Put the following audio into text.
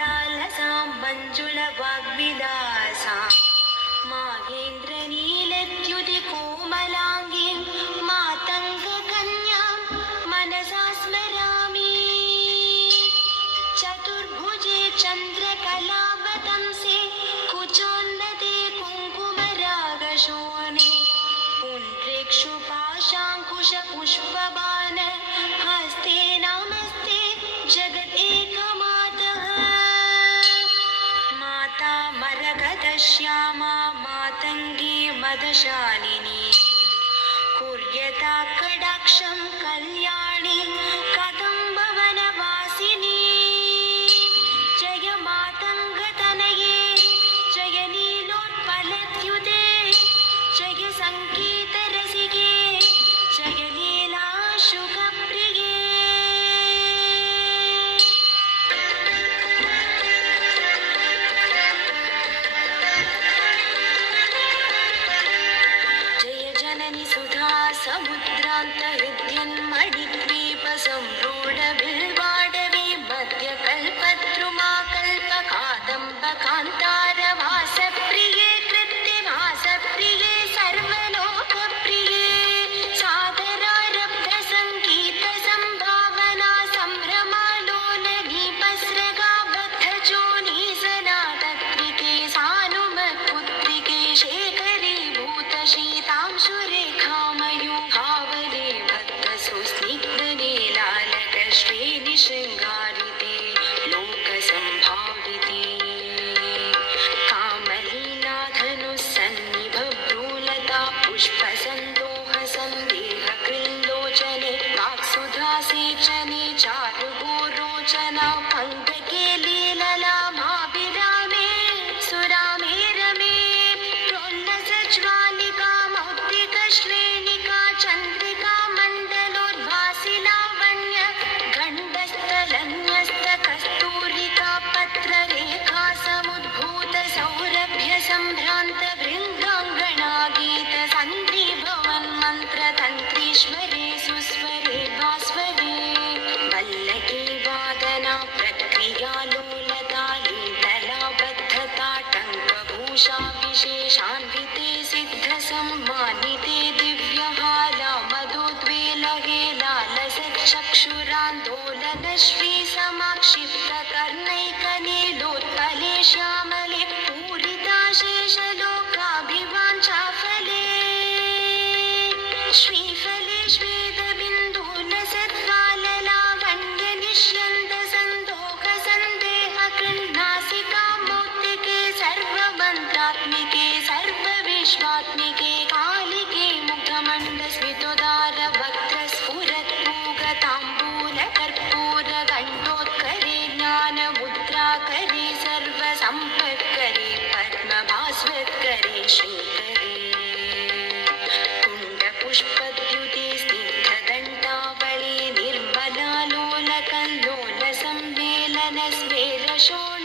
वातालसां मञ्जुलवाग्विलासां माहेन्द्रनीलद्युतिकोमलाङ्गीं मातङ्गकन्यां मनसा स्मरामि। चतुर्भुजे चन्द्रकलावतंसे कुचोन्नते कुङ्कुमरागशोणे पुण्ड्रेक्षुपाशाङ्कुशपुष्पबाण हस्ते नमस्ते जगदेकमातः। माता मरकतश्यामा मातङ्गी मदशालिनी कुर्यता कटाक्षं कल्याणी कदम्बवनवासिनी। जय मातङ्गतनये जय नीलोत्पलद्युते जय सङ्गीतरसिके जय लीलाशुकप्रिये। जय जननि सुधा समुद्रान्तहृद्यन्मणिद्वीपसम्रूढबिल्वाडवी मध्यकल्पद्रुमाकल्पकादम्बकान्तारवासप्रिये कृत्तिवासप्रिये सर्वलोकप्रिये सादरारब्धसङ्गीतसम्भावना सम्भ्रमालोलनीपस्रगाबद्धचोनी सनातत्रिके सानुमत्पुत्रिके शेखरीभूतशीतांशुरेखामयूखावले भक्तसुस्निग्धनीलालकश्रेणिशृङ्गारिते लोकसम्भाविते कामलीलाधनुस्सन्निभभ्रूलता पुष्पसन्दोहसन्देहकृल्लोचने वाक्सुधासेचने चारुगोरोचना पङ्कके लीललामाभिरामे सुरामे रमे प्रोल्लसज्वालिका मौक्तिकश्रेणिका चन्द्रिका मण्डलोद्भासि लावण्य गण्डस्थलन्यस्तकस्तूरिका पत्ररेखा समुद्भूत सौरभ्य सम्भ्रान्त भृङ्गाङ्गणागीत सन्ध्रीभवन्मन्त्रतन्त्रीश्वरे सुस्वरे भास्वरे वल्लकी वादना प्रक्रियालोलता लीतलाबद्धताटङ्कभूषा विशेषान्विते सिद्धसम्मानिते दिव्यहाला मधुद्वेलहे लालसच्छक्षुरान्दोलनश्रीसमाक्षिप्तकर्णैकनीलोत्पले श्यामले पूरिताशेषलोकाभिवाञ्छाफले श्रीफले श्वेतबिन्दुलसद्वाललावण्यनिष्यन्दसन्दोहसन्देहकृन्नासिका मौक्तिके सर्वमन्त्रात्मिके सर्वविश्वात्मिके कालिके मुखमण्डस्फुटोदारवक्त्रस्फुरत्पूगताम्बूलकर्पूरगण्डोत्करे ज्ञानमुद्राकरे सर्वसम्पत्करे पद्मभास्वत्करे श्रीकरे कुण्डपुष्पद्युते स्निग्धदण्डावळे निर्मलालोलकल्लोलसम्मेलनस्वेरशोण